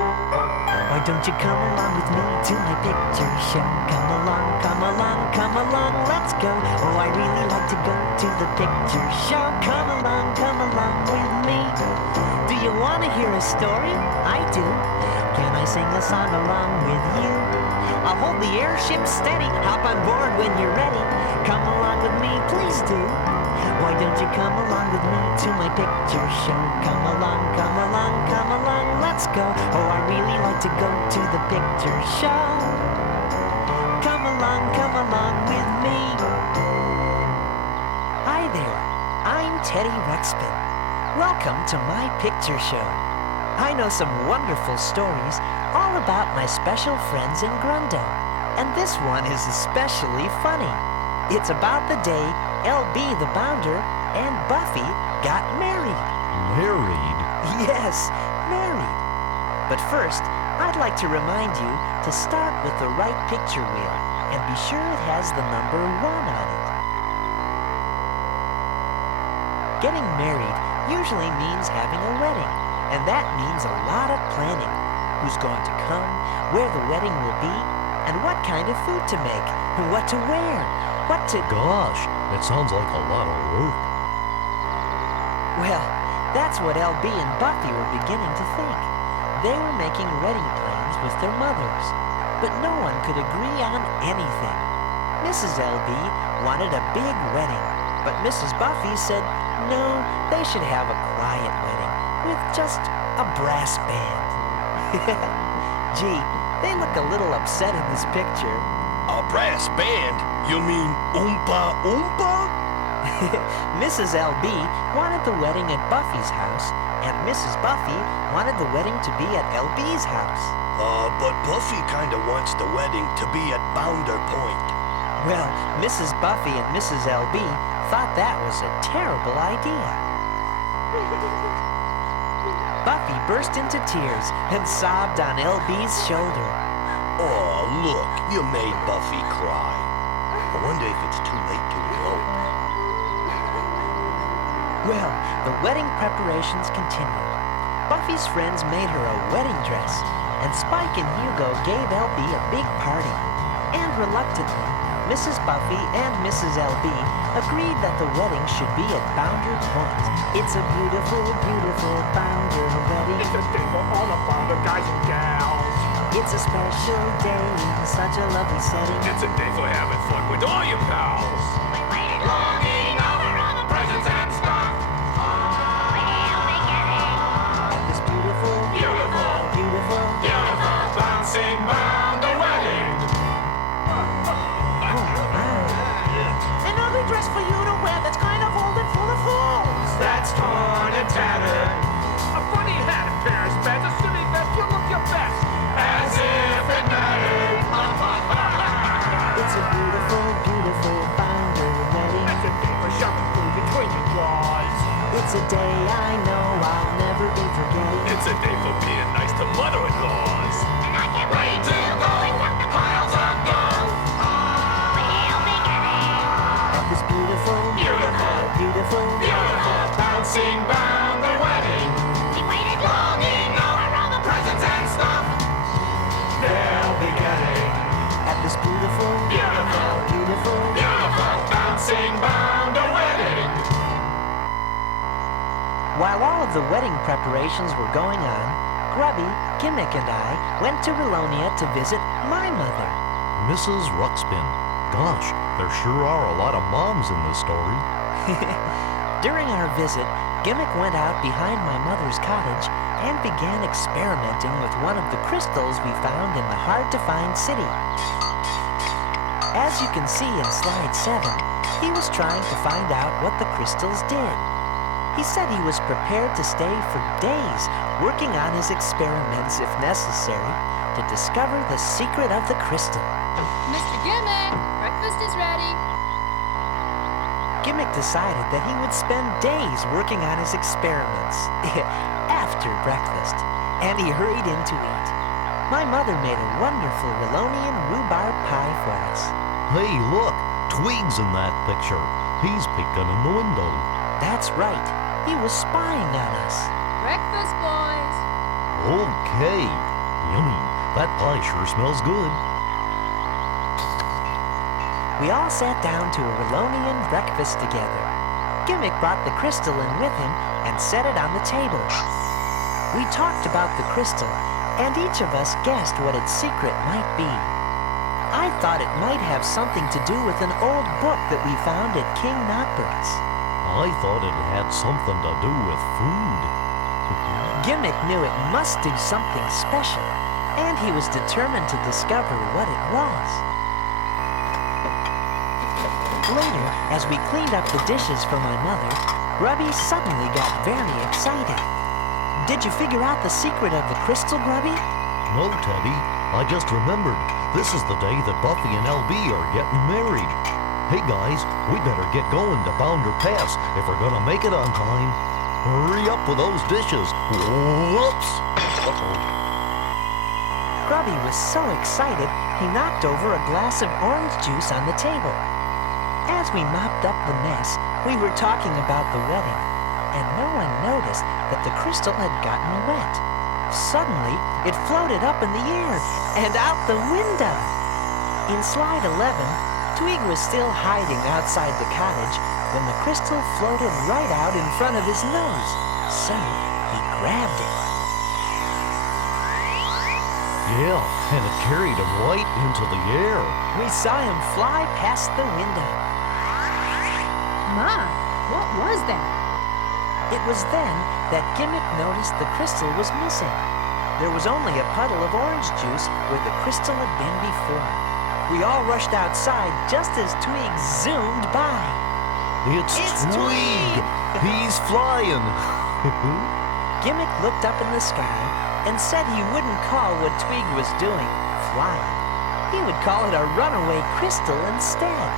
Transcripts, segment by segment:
Why don't you come along with me to my picture show? Come along, come along, come along, let's go. Oh, I really like to go to the picture show. Come along with me. Do you want to hear a story? I do. Can I sing a song along with you? I'll hold the airship steady. Hop on board when you're ready. Come along with me, please do. Why don't you come along with me to my picture show? Come along, come along, come along, let's go. Oh, I really like to go to the picture show. Come along with me. Hi there, I'm Teddy Ruxpin. Welcome to my picture show. I know some wonderful stories all about my special friends in Grundo. And this one is especially funny. It's about the day LB the Bounder and Buffy got married. Married? Yes, married. But first, I'd like to remind you to start with the right picture wheel and be sure it has the number 1 on it. Getting married usually means having a wedding, and that means a lot of planning. Who's going to come, where the wedding will be, and what kind of food to make, and what to wear, what to... Gosh, that sounds like a lot of work. Well, that's what LB and Buffy were beginning to think. They were making wedding plans with their mothers, but no one could agree on anything. Mrs. LB wanted a big wedding, but Mrs. Buffy said no, they should have a quiet wedding with just a brass band. Gee, they look a little upset in this picture. A brass band? You mean Oompa Oompa? Mrs. LB wanted the wedding at Buffy's house, and Mrs. Buffy wanted the wedding to be at LB's house. But Buffy kinda wants the wedding to be at Bounder Point. Well, Mrs. Buffy and Mrs. LB thought that was a terrible idea. Buffy burst into tears and sobbed on LB's shoulder. Oh, look, you made Buffy cry. I wonder if it's too late to elope. Well, the wedding preparations continued. Buffy's friends made her a wedding dress, and Spike and Hugo gave LB a big party. And reluctantly, Mrs. Buffy and Mrs. LB agreed that the wedding should be at Bounder Point. It's a beautiful, beautiful Bounder wedding. It's a day for all the Bounder guys and gals. It's a special day in such a lovely setting. It's a day for having fun with all your pals. We waited long enough for all the presents and stuff. We'll be getting At this beautiful, Beautiful, beautiful, beautiful, bouncing Bounder wedding. Another dress for you to wear that's kind of old and full of holes. That's torn and tattered. A funny hat and pair of spats, a silly vest, you look your best. As if it mattered. It's a beautiful, beautiful Bounder wedding. That's a day for shoving food between your jaws. It's a day I know I'll never be forgetting. It's a day for being nice to mother-in-laws. and I can't wait to go and count the piles of gold. We'll be getting At this beautiful, Beautiful, beautiful, beautiful, bouncing Bounder wedding. We waited long enough for all the presents and stuff. They'll be getting At this beautiful, beautiful, beautiful, beautiful, bouncing Bounder wedding. While all of the wedding preparations were going on, Grubby, Gimmick, and I went to Relonia to visit my mother. Mrs. Ruxpin. Gosh, there sure are a lot of moms in this story. During our visit, Gimmick went out behind my mother's cottage and began experimenting with one of the crystals we found in the hard-to-find city. As you can see in slide 7, he was trying to find out what the crystals did. He said he was prepared to stay for days working on his experiments if necessary to discover the secret of the crystal. Mr. Gimmick, breakfast is ready. Gimmick decided that he would spend days working on his experiments after breakfast, and he hurried in to eat. My mother made a wonderful Relonian rhubarb pie for us. Hey, look, Tweeg's in that picture. He's peeking in the window. That's right, he was spying on us. Breakfast, boys. Okay, That pie sure smells good. We all sat down to a Relonian breakfast together. Gimmick brought the crystal in with him and set it on the table. We talked about the crystal, and each of us guessed what its secret might be. I thought it might have something to do with an old book that we found at King Notbert's. I thought it had something to do with food. Gimmick knew it must do something special, and he was determined to discover what it was. Later, as we cleaned up the dishes for my mother, Grubby suddenly got very excited. Did you figure out the secret of the crystal, Grubby? No, Teddy, I just remembered. This is the day that Buffy and LB are getting married. Hey guys, we better get going to Bounder Pass if we're gonna make it on time. Hurry up with those dishes. Whoops! Uh-oh. Grubby was so excited, he knocked over a glass of orange juice on the table. As we mopped up the mess, we were talking about the wedding, and no one noticed that the crystal had gotten wet. Suddenly, it floated up in the air and out the window. In slide 11, Twig was still hiding outside the cottage when the crystal floated right out in front of his nose. So, he grabbed it. Yeah, and it carried him right into the air. We saw him fly past the window. Ma, what was that? It was then that Gimmick noticed the crystal was missing. There was only a puddle of orange juice where the crystal had been before. We all rushed outside just as Twig zoomed by. It's Tweeg! Tweeg! He's flying! Gimmick looked up in the sky and said he wouldn't call what Twig was doing flying. He would call it a runaway crystal instead.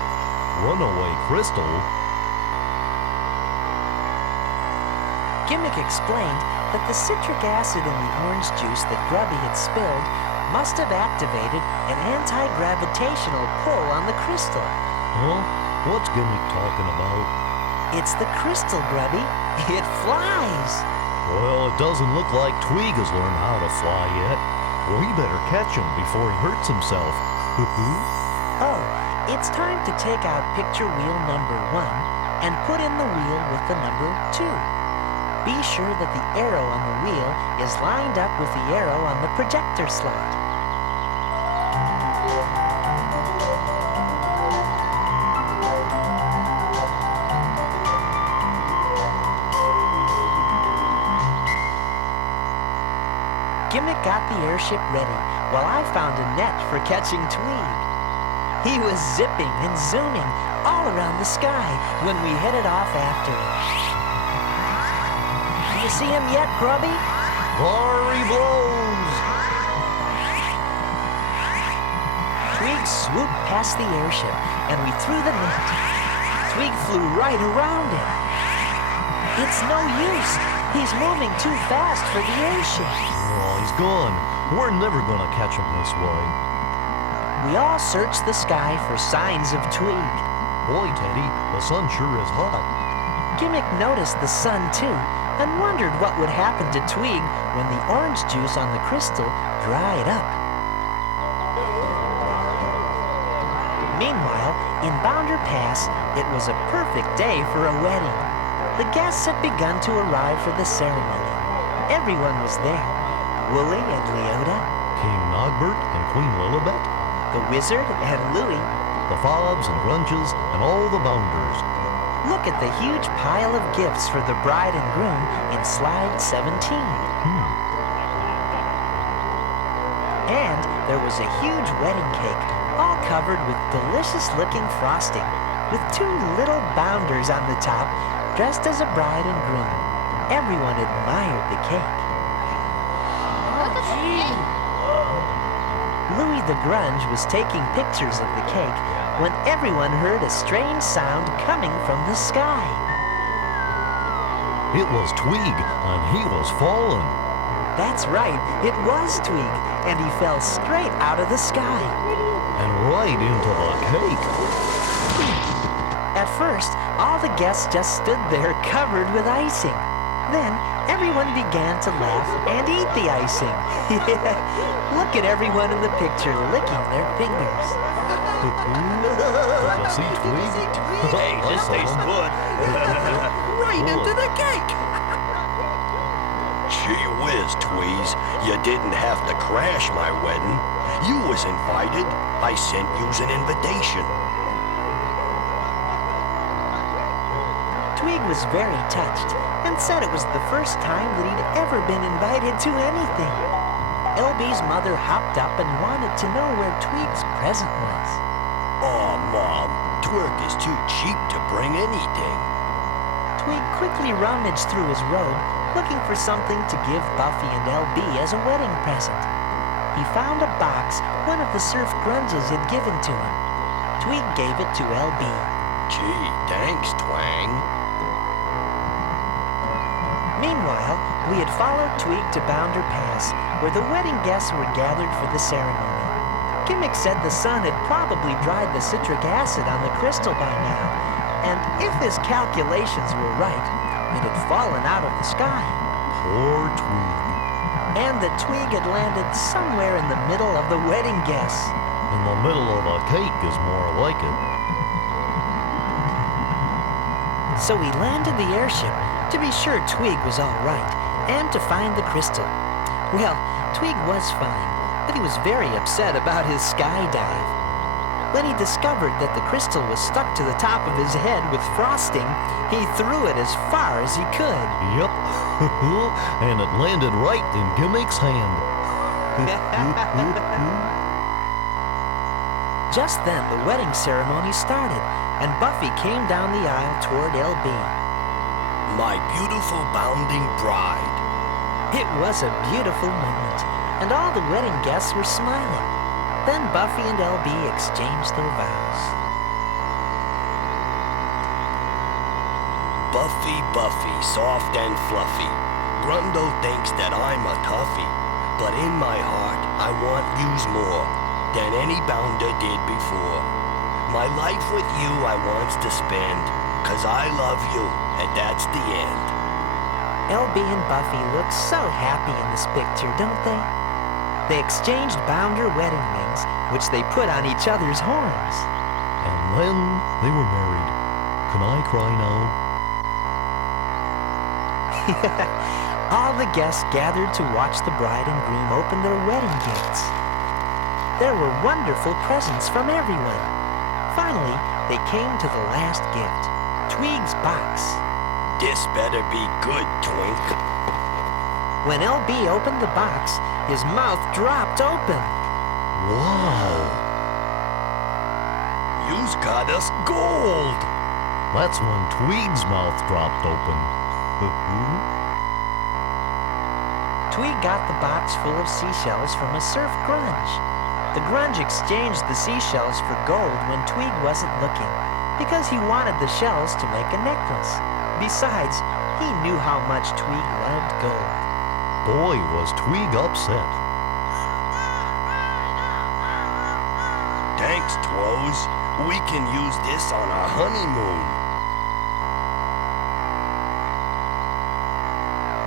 Runaway crystal? Gimmick explained that the citric acid in the orange juice that Grubby had spilled must have activated an anti-gravitational pull on the crystal. Huh? What's Gimmick talking about? It's the crystal, Grubby. It flies. Well, it doesn't look like Tweeg has learned how to fly yet. We better catch him before he hurts himself. Oh, it's time to take out picture wheel number 1 and put in the wheel with the number 2. Be sure that the arrow on the wheel is lined up with the arrow on the projector slot. Gimmick got the airship ready while I found a net for catching Tweeg. He was zipping and zooming all around the sky when we headed off after him. You see him yet, Grubby? There he blows! Tweeg swooped past the airship, and we threw the net. Tweeg flew right around it. It's no use. He's moving too fast for the airship. Oh, he's gone. We're never gonna catch him this way. We all searched the sky for signs of Tweeg. Boy, Teddy, the sun sure is hot. Gimmick noticed the sun, too, and wondered what would happen to Tweeg when the orange juice on the crystal dried up. Meanwhile, in Bounder Pass, it was a perfect day for a wedding. The guests had begun to arrive for the ceremony. Everyone was there. Wooly and Leota, King Nogbert and Queen Lilibet, the Wizard and Louie. the Fobs and Grunches, and all the Bounders. Look at the huge pile of gifts for the bride and groom in slide 17. And there was a huge wedding cake, all covered with delicious-looking frosting, with 2 little Bounders on the top, dressed as a bride and groom. Everyone admired the cake. Look at the cake. Louis the Grunge was taking pictures of the cake when everyone heard a strange sound coming from the sky. It was Tweeg, and he was falling. That's right, it was Tweeg, and he fell straight out of the sky. And right into the cake. At first, all the guests just stood there covered with icing. Then, Everyone began to laugh and eat the icing. Look at everyone in the picture licking their fingers. Did you see Twig? Hey, I this saw tastes him. good. Right into the cake. Gee whiz, Tweez. You didn't have to crash my wedding. You was invited. I sent yous an invitation. Twig was very touched and said it was the first time that he'd ever been invited to anything. LB's mother hopped up and wanted to know where Twig's present was. Aw, Mom, Twerk is too cheap to bring anything. Twig quickly rummaged through his robe, looking for something to give Buffy and LB as a wedding present. He found a box one of the surf grunges had given to him. Twig gave it to LB. Gee, thanks, Twang. Meanwhile, we had followed Twig to Bounder Pass, where the wedding guests were gathered for the ceremony. Gimmick said the sun had probably dried the citric acid on the crystal by now, and if his calculations were right, it had fallen out of the sky. Poor Twig. And that Twig had landed somewhere in the middle of the wedding guests. In the middle of a cake is more like it. So he landed the airship to be sure Twig was all right, and to find the crystal. Well, Twig was fine, but he was very upset about his skydive. When he discovered that the crystal was stuck to the top of his head with frosting, he threw it as far as he could. Yep. And it landed right in Gimmick's hand. Just then, the wedding ceremony started, and Buffy came down the aisle toward LB. My beautiful bounding bride. It was a beautiful moment, and all the wedding guests were smiling. Then Buffy and LB exchanged their vows. Buffy, Buffy, soft and fluffy. Grundo thinks that I'm a toughie, but in my heart I want yous more than any bounder did before. My life with you I wants to spend, 'cause I love you, and that's the end. LB and Buffy look so happy in this picture, don't they? They exchanged Bounder wedding rings, which they put on each other's horns. And then they were married. Can I cry now? All the guests gathered to watch the bride and groom open their wedding gifts. There were wonderful presents from everyone. Finally, they came to the last gift, Twig's box. This better be good, Twink. When LB opened the box, his mouth dropped open. Wow. Yous got us gold. That's when Twig's mouth dropped open. Twig got the box full of seashells from a surf grunge. The grunge exchanged the seashells for gold when Twig wasn't looking, because he wanted the shells to make a necklace. Besides, he knew how much Twig loved gold. Boy, was Twig upset. Thanks, Twoz. We can use this on our honeymoon.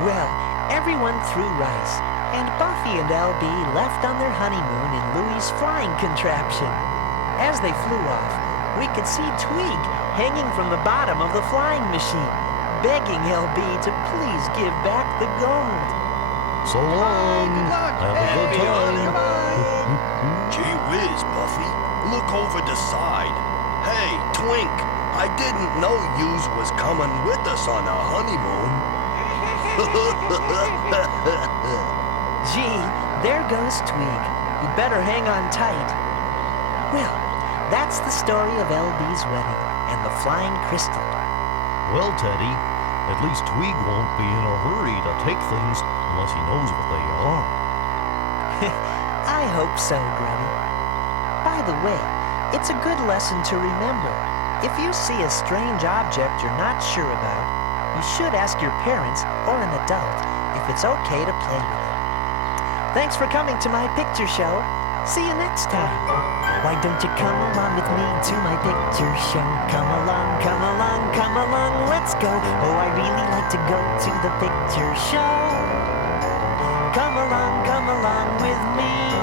Well, everyone threw rice, and Buffy and LB left on their honeymoon in Louie's flying contraption. As they flew off, we could see Twig hanging from the bottom of the flying machine, begging LB to please give back the gold. So long. Have a good time. Gee whiz, Buffy. Look over the side. Hey, Twink, I didn't know yous was coming with us on our honeymoon. Gee, there goes Twig. You better hang on tight. Well, that's the story of LB's wedding and the flying crystal. Well, Teddy, at least Twig won't be in a hurry to take things unless he knows what they are. I hope so, Grubby. By the way, it's a good lesson to remember. If you see a strange object you're not sure about, you should ask your parents or an adult if it's okay to play with it. Thanks for coming to my picture show. See you next time. Why don't you come along with me to my picture show? Come along, come along, come along, let's go. Oh, I really like to go to the picture picture show. Come along with me.